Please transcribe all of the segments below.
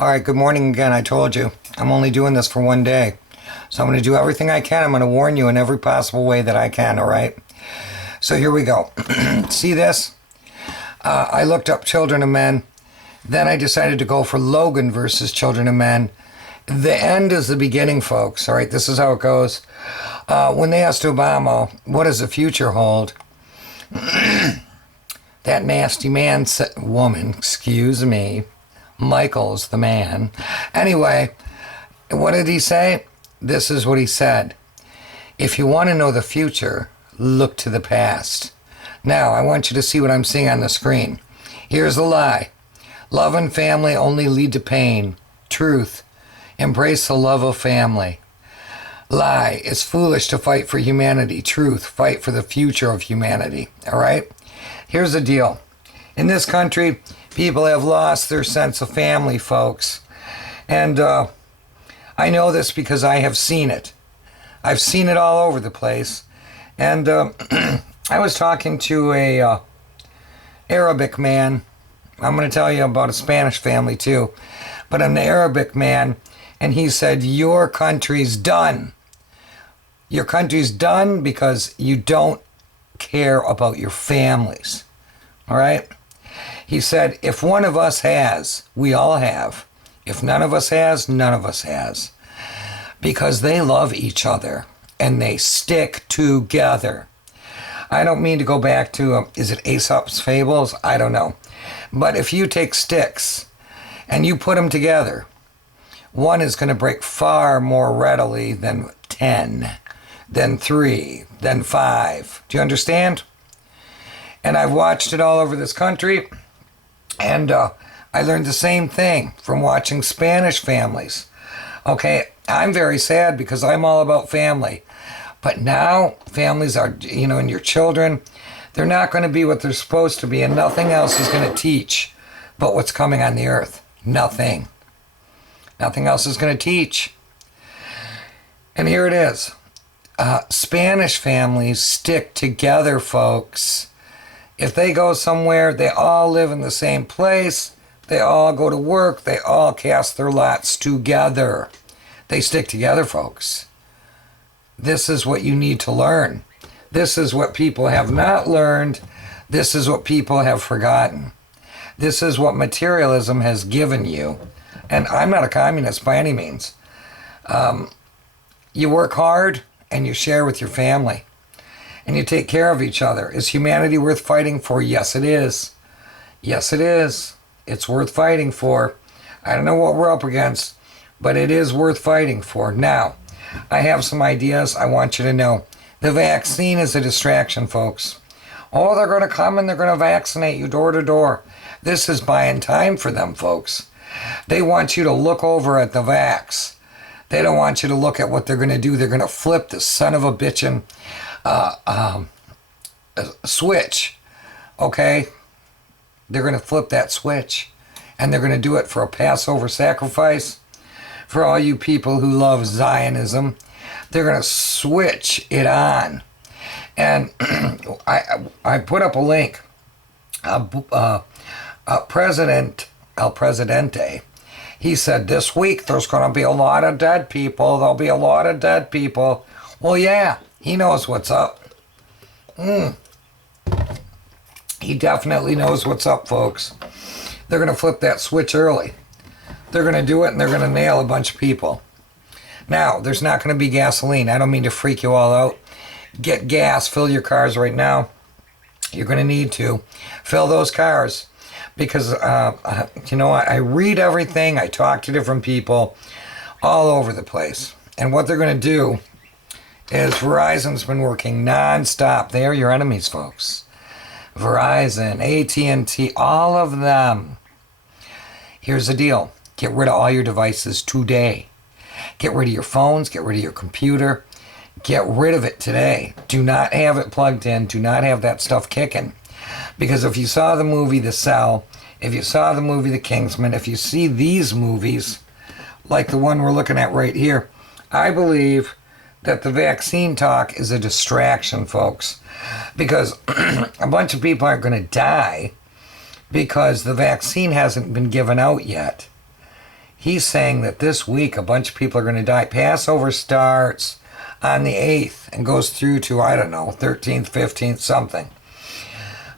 All right, good morning again. I told you, I'm only doing this for one day. So I'm going to do everything I can. I'm going to warn you in every possible way that I can, all right? So here we go. See this? I looked up Children of Men. Then I decided to go for Logan versus Children of Men. The end is the beginning, folks, all right? This is how it goes. When they asked Obama, what does the future hold? That nasty woman, excuse me, Michael's the man. Anyway, what did he say? This is what he said. If you want to know the future, look to the past. Now, I want you to see what I'm seeing on the screen. Here's the lie. Love and family only lead to pain. Truth. Embrace the love of family. Lie. It's foolish to fight for humanity. Truth. Fight for the future of humanity. All right? Here's the deal. In this country, people have lost their sense of family, folks. And I know this because I have seen it. I've seen it all over the place. And I was talking to a Arabic man. I'm going to tell you about a Spanish family too. But an Arabic man, and he said, your country's done. Your country's done because you don't care about your families. All right? He said, if one of us has, we all have. If none of us has, none of us has. Because they love each other and they stick together. I don't mean to go back to, is it Aesop's Fables? I don't know. But if you take sticks and you put them together, one is going to break far more readily than 10, than 3, than 5. Do you understand? And I've watched it all over this country. And I learned the same thing from watching Spanish families. Okay, I'm very sad because I'm all about family. But now families are, and your children, they're not going to be what they're supposed to be, and nothing else is going to teach but what's coming on the earth. Nothing. Nothing else is going to teach. And here it is. Spanish families stick together, folks. If they go somewhere, they all live in the same place. They all go to work. They all cast their lots together. They stick together, folks. This is what you need to learn. This is what people have not learned. This is what people have forgotten. This is what materialism has given you. And I'm not a communist by any means. You work hard and you share with your family. And you take care of each other. Is humanity worth fighting for? Yes, it is. Yes, it is. It's worth fighting for. I don't know what we're up against, but it is worth fighting for. Now, I have some ideas I want you to know. The vaccine is a distraction, folks. Oh, they're going to come and they're going to vaccinate you door to door. This is buying time for them, folks. They want you to look over at the vax. They don't want you to look at what they're going to do. They're going to flip the son of a bitchin' switch, okay? They're going to flip that switch, and they're going to do it for a Passover sacrifice. For all you people who love Zionism, they're going to switch it on. And I put up a link. President El Presidente, he said this week there's going to be a lot of dead people. There'll be a lot of dead people. Well, yeah, he knows what's up. He definitely knows what's up, folks. They're going to flip that switch early. They're going to do it, and they're going to nail a bunch of people. Now, there's not going to be gasoline. I don't mean to freak you all out. Get gas. Fill your cars right now. You're going to need to. Fill those cars. Because, I read everything. I talk to different people all over the place. And what they're going to do is Verizon's been working nonstop. They are your enemies, folks. Verizon, AT&T, all of them. Here's the deal. Get rid of all your devices today. Get rid of your phones. Get rid of your computer. Get rid of it today. Do not have it plugged in. Do not have that stuff kicking. Because if you saw the movie The Cell, if you saw the movie The Kingsman, if you see these movies, like the one we're looking at right here, I believe that the vaccine talk is a distraction, folks. Because a bunch of people aren't going to die because the vaccine hasn't been given out yet. He's saying that this week a bunch of people are going to die. Passover starts on the 8th and goes through to, I don't know, 13th, 15th, something.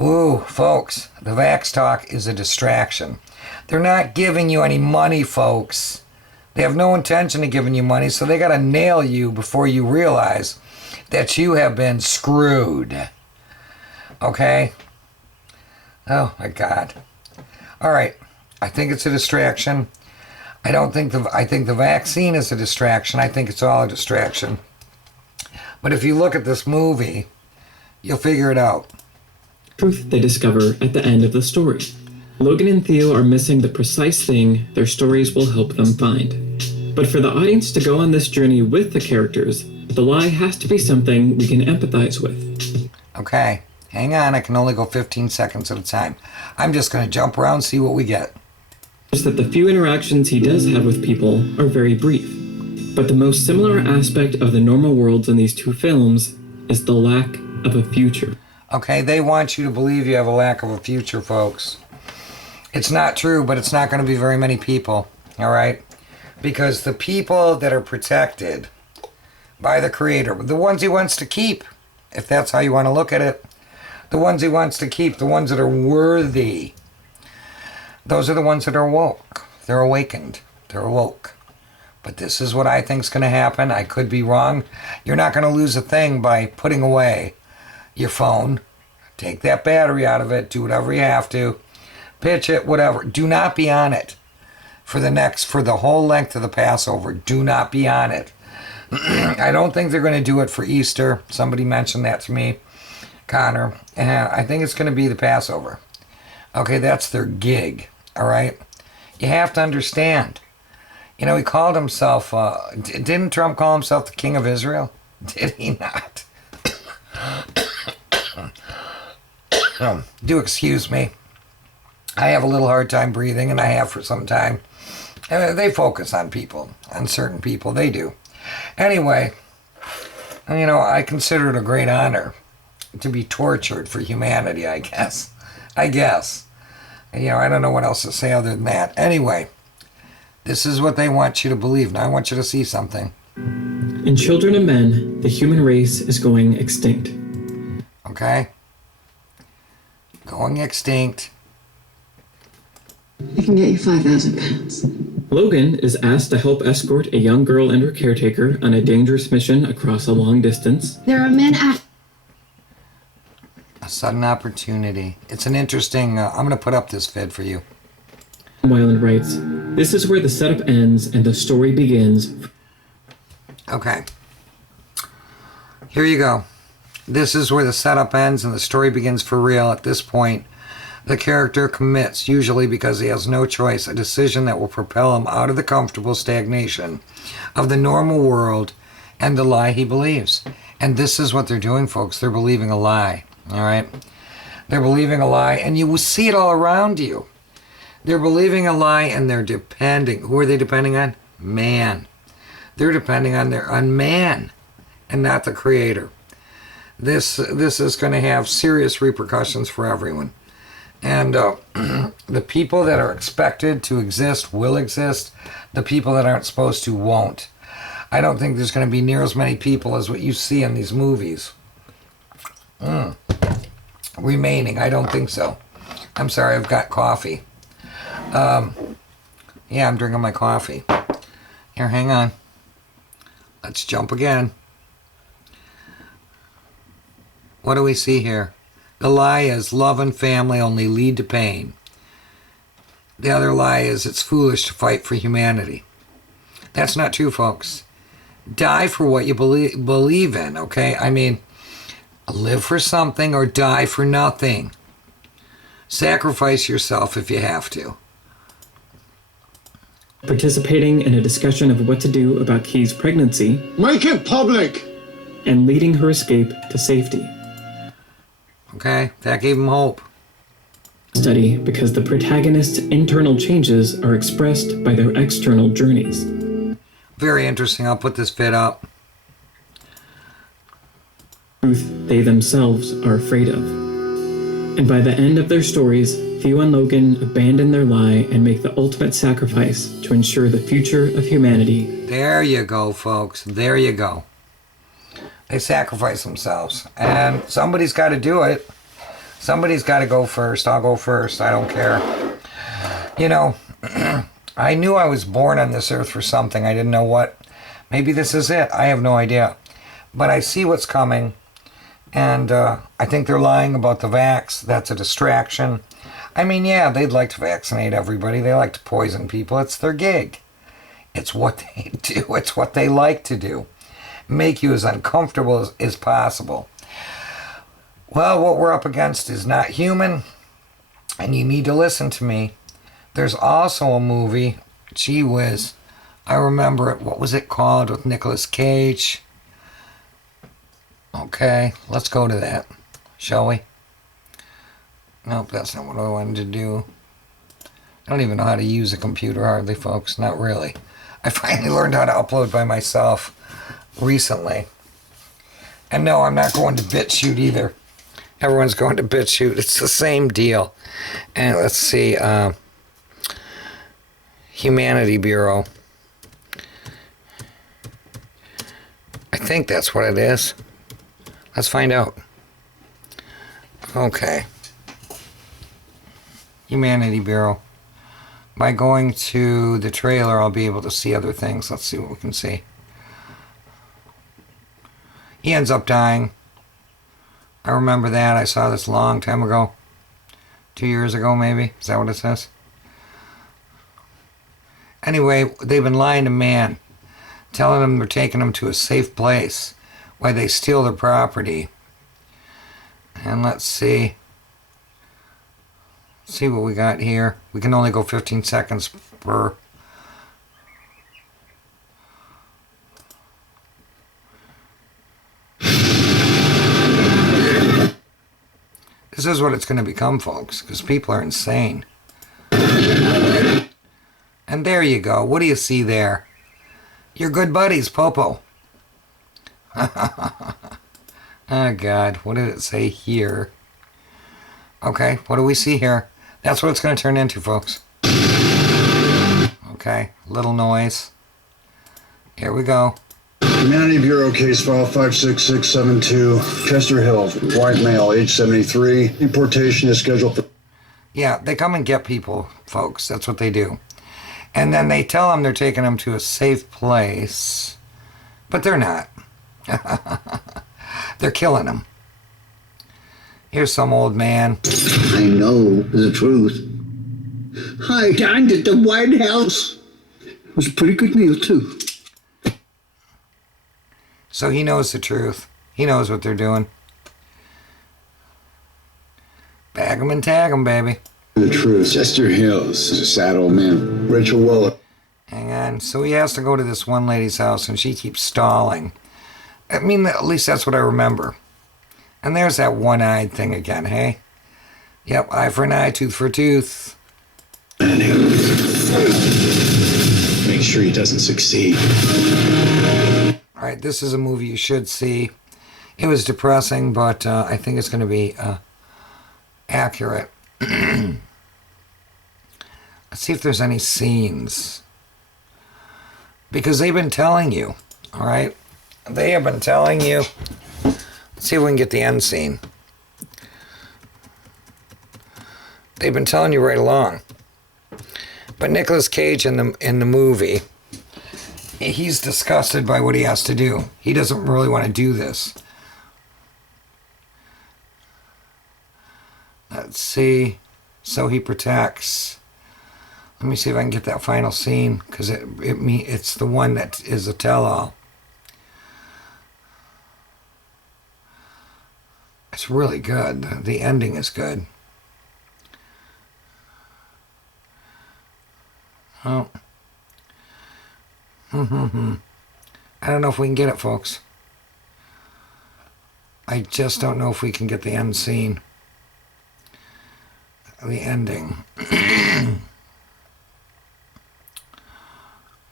Ooh, folks, the Vax talk is a distraction. They're not giving you any money, folks. They have no intention of giving you money, so they got to nail you before you realize that you have been screwed. Okay? Oh, my God. All right. I think it's a distraction. I think the vaccine is a distraction. I think it's all a distraction. But if you look at this movie, you'll figure it out. Truth they discover at the end of the story. Logan and Theo are missing the precise thing their stories will help them find. But for the audience to go on this journey with the characters, the lie has to be something we can empathize with. Okay, hang on. I can only go 15 seconds at a time. I'm just going to jump around and see what we get. Just that the few interactions he does have with people are very brief. But the most similar aspect of the normal worlds in these two films is the lack of a future. Okay, they want you to believe you have a lack of a future, folks. It's not true, but it's not going to be very many people, all right? Because the people that are protected by the Creator, the ones he wants to keep, if that's how you want to look at it, the ones he wants to keep, the ones that are worthy, those are the ones that are woke. They're awakened. They're awoke. But this is what I think is going to happen. I could be wrong. You're not going to lose a thing by putting away your phone. Take that battery out of it. Do whatever you have to. Pitch it, whatever. Do not be on it for the whole length of the Passover. Do not be on it. I don't think they're going to do it for Easter. Somebody mentioned that to me, Connor. And I think it's going to be the Passover. Okay, that's their gig. All right? You have to understand. You know, he called himself, didn't Trump call himself the King of Israel? Did he not? Do excuse me. I have a little hard time breathing, and I have for some time. They focus on people, on certain people. They do. Anyway, you know, I consider it a great honor to be tortured for humanity, I guess. You know, I don't know what else to say other than that. Anyway, this is what they want you to believe. Now I want you to see something. In Children of Men, the human race is going extinct. Okay? Going extinct. I can get you 5,000 pounds. Logan is asked to help escort a young girl and her caretaker on a dangerous mission across a long distance. There are men after. A sudden opportunity. It's an interesting... I'm going to put up this vid for you. Weiland writes, "This is where the setup ends and the story begins." Okay. Here you go. This is where the setup ends and the story begins for real. At this point, the character commits, usually because he has no choice, a decision that will propel him out of the comfortable stagnation of the normal world and the lie he believes. And this is what they're doing, folks. They're believing a lie. All right? They're believing a lie, and you will see it all around you. They're believing a lie, and they're depending. Who are they depending on? Man. They're depending on man and not the Creator. This is going to have serious repercussions for everyone. And the people that are expected to exist will exist. The people that aren't supposed to won't. I don't think there's going to be near as many people as what you see in these movies. Remaining, I don't think so. I'm sorry, I've got coffee. Yeah, I'm drinking my coffee. Here, hang on. Let's jump again. What do we see here? The lie is love and family only lead to pain. The other lie is it's foolish to fight for humanity. That's not true, folks. Die for what you believe in, okay? I mean, live for something or die for nothing. Sacrifice yourself if you have to. Participating in a discussion of what to do about Key's pregnancy. Make it public! And leading her escape to safety. Okay, that gave him hope. Study because the protagonist's internal changes are expressed by their external journeys. Very interesting. I'll put this vid up. Truth they themselves are afraid of. And by the end of their stories, Theo and Logan abandon their lie and make the ultimate sacrifice to ensure the future of humanity. There you go, folks. There you go. They sacrifice themselves. And somebody's got to do it. Somebody's got to go first. I'll go first. I don't care. You know, I knew I was born on this earth for something. I didn't know what. Maybe this is it. I have no idea. But I see what's coming. And I think they're lying about the vax. That's a distraction. I mean, yeah, they'd like to vaccinate everybody. They like to poison people. It's their gig. It's what they do. It's what they like to do. Make you as uncomfortable as possible. Well, what we're up against is not human. And you need to listen to me. There's also a movie. Gee whiz. I remember it. What was it called with Nicolas Cage? Okay, let's go to that. Shall we? Nope, that's not what I wanted to do. I don't even know how to use a computer hardly, folks. Not really. I finally learned how to upload by myself recently. And no, I'm not going to BitChute either. Everyone's going to BitChute. It's the same deal. And let's see. Humanity Bureau. I think that's what it is. Let's find out. Okay. Humanity Bureau. By going to the trailer, I'll be able to see other things. Let's see what we can see. He ends up dying. I remember that. I saw this a long time ago. 2 years ago, maybe. Is that what it says? Anyway, they've been lying to man. Telling them they're taking them to a safe place. Why they steal their property. And let's see. See what we got here. We can only go 15 seconds per. This is what it's going to become, folks, because people are insane. And there you go. What do you see there? Your good buddies, Popo. Oh, God. What did it say here? Okay, what do we see here? That's what it's going to turn into, folks. Okay, little noise. Here we go. Humanity Bureau case file 56672, Chester Hills, white male, age 73. Deportation is scheduled for... Yeah, they come and get people, folks. That's what they do. And then they tell them they're taking them to a safe place. But they're not. They're killing them. Here's some old man. I know the truth. I dined at the White House. It was a pretty good meal, too. So he knows the truth. He knows what they're doing. Bag 'em and tag 'em, baby. The truth. Chester Hills is a sad old man. Rachel Weller. Hang on. So he has to go to this one lady's house, and she keeps stalling. I mean, at least that's what I remember. And there's that one-eyed thing again, hey? Yep, eye for an eye, tooth for a tooth. Make sure he doesn't succeed. All right, this is a movie you should see. It was depressing, but I think it's going to be accurate. Let's see if there's any scenes. Because they've been telling you, all right? They have been telling you. Let's see if we can get the end scene. They've been telling you right along. But Nicolas Cage in the movie, he's disgusted by what he has to do. He doesn't really want to do this. Let's see. So he protects. Let me see if I can get that final scene, because it's the one that is a tell-all. It's really good. The ending is good. Oh. I don't know if we can get it, folks. I just don't know if we can get the end scene. The ending.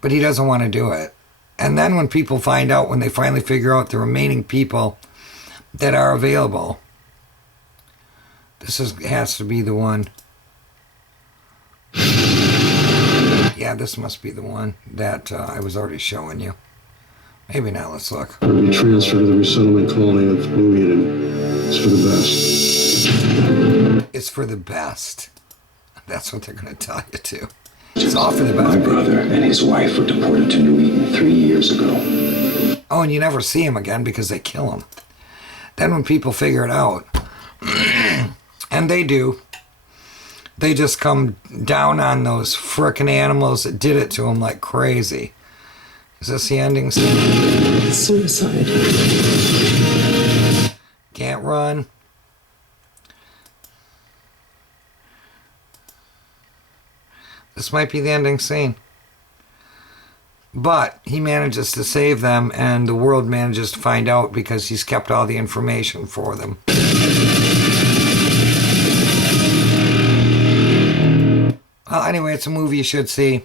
But he doesn't want to do it. And then when people find out, when they finally figure out the remaining people that are available, has to be the one. Yeah, this must be the one that I was already showing you. Maybe not. Let's look. Be transferred to the resettlement colony of New Eden. It's for the best. It's for the best. That's what they're going to tell you to. It's all for the best. My brother and his wife were deported to New Eden 3 years ago. Oh, and you never see him again because they kill him. Then when people figure it out, and they do, they just come down on those frickin' animals that did it to him like crazy. Is this the ending scene? Suicide. Can't run. This might be the ending scene. But he manages to save them, and the world manages to find out because he's kept all the information for them. Well, anyway, it's a movie you should see.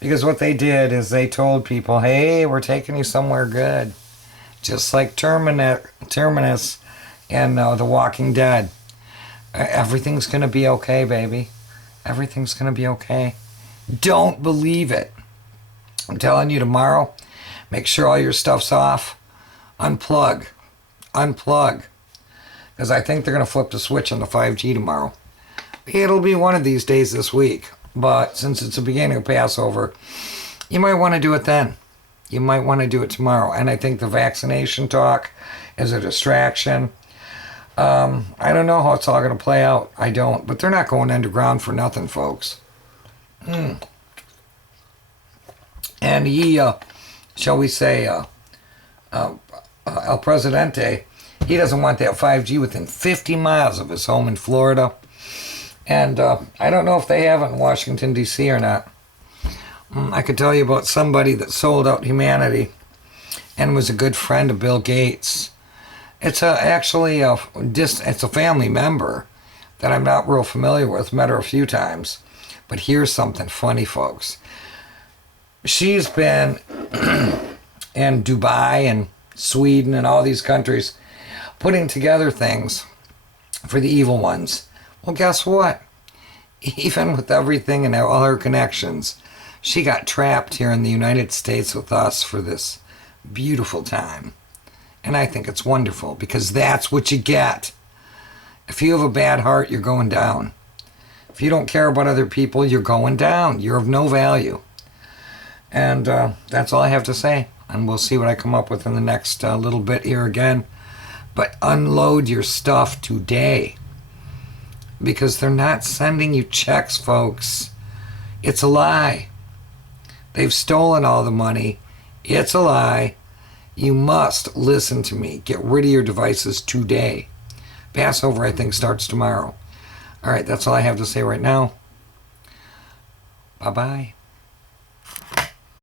Because what they did is they told people, hey, we're taking you somewhere good. Just like Terminus and The Walking Dead. Everything's going to be okay, baby. Everything's going to be okay. Don't believe it. I'm telling you, tomorrow, make sure all your stuff's off. Unplug. Because I think they're going to flip the switch on the 5G tomorrow. It'll be one of these days this week. But since it's the beginning of Passover, you might want to do it then. You might want to do it tomorrow. And I think the vaccination talk is a distraction. I don't know how it's all going to play out. I don't. But they're not going underground for nothing, folks. And he, shall we say, El Presidente, he doesn't want that 5G within 50 miles of his home in Florida. And I don't know if they have it in Washington, D.C. or not. I could tell you about somebody that sold out humanity and was a good friend of Bill Gates. It's actually a family member that I'm not real familiar with. Met her a few times. But here's something funny, folks. She's been in Dubai and Sweden and all these countries putting together things for the evil ones. Well, guess what? Even with everything and all her connections, she got trapped here in the United States with us for this beautiful time. And I think it's wonderful because that's what you get. If you have a bad heart, you're going down. If you don't care about other people, you're going down. You're of no value. And that's all I have to say. And we'll see what I come up with in the next little bit here again. But unload your stuff today. Because they're not sending you checks, folks. It's a lie. They've stolen all the money. It's a lie. You must listen to me. Get rid of your devices today. Passover, I think, starts tomorrow. All right, that's all I have to say right now. Bye-bye.